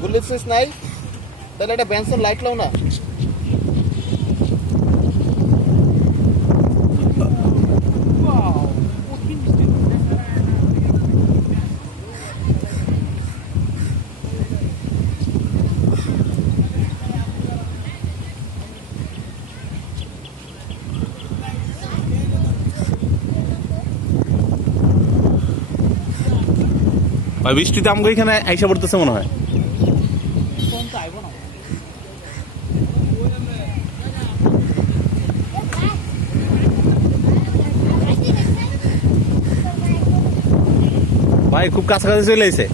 Bullets নাই তাহলে একটা বেনসন লাইট লাও না। বৃষ্টিতে আমাকে এখানে আইসা পড়তেছে মনে হয়। ভাই খুব কাছাকাছি চলে এসে।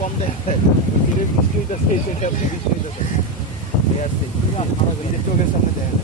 কম দেখায় বৃষ্টি হইতেছে চোখের সামনে দেয় না।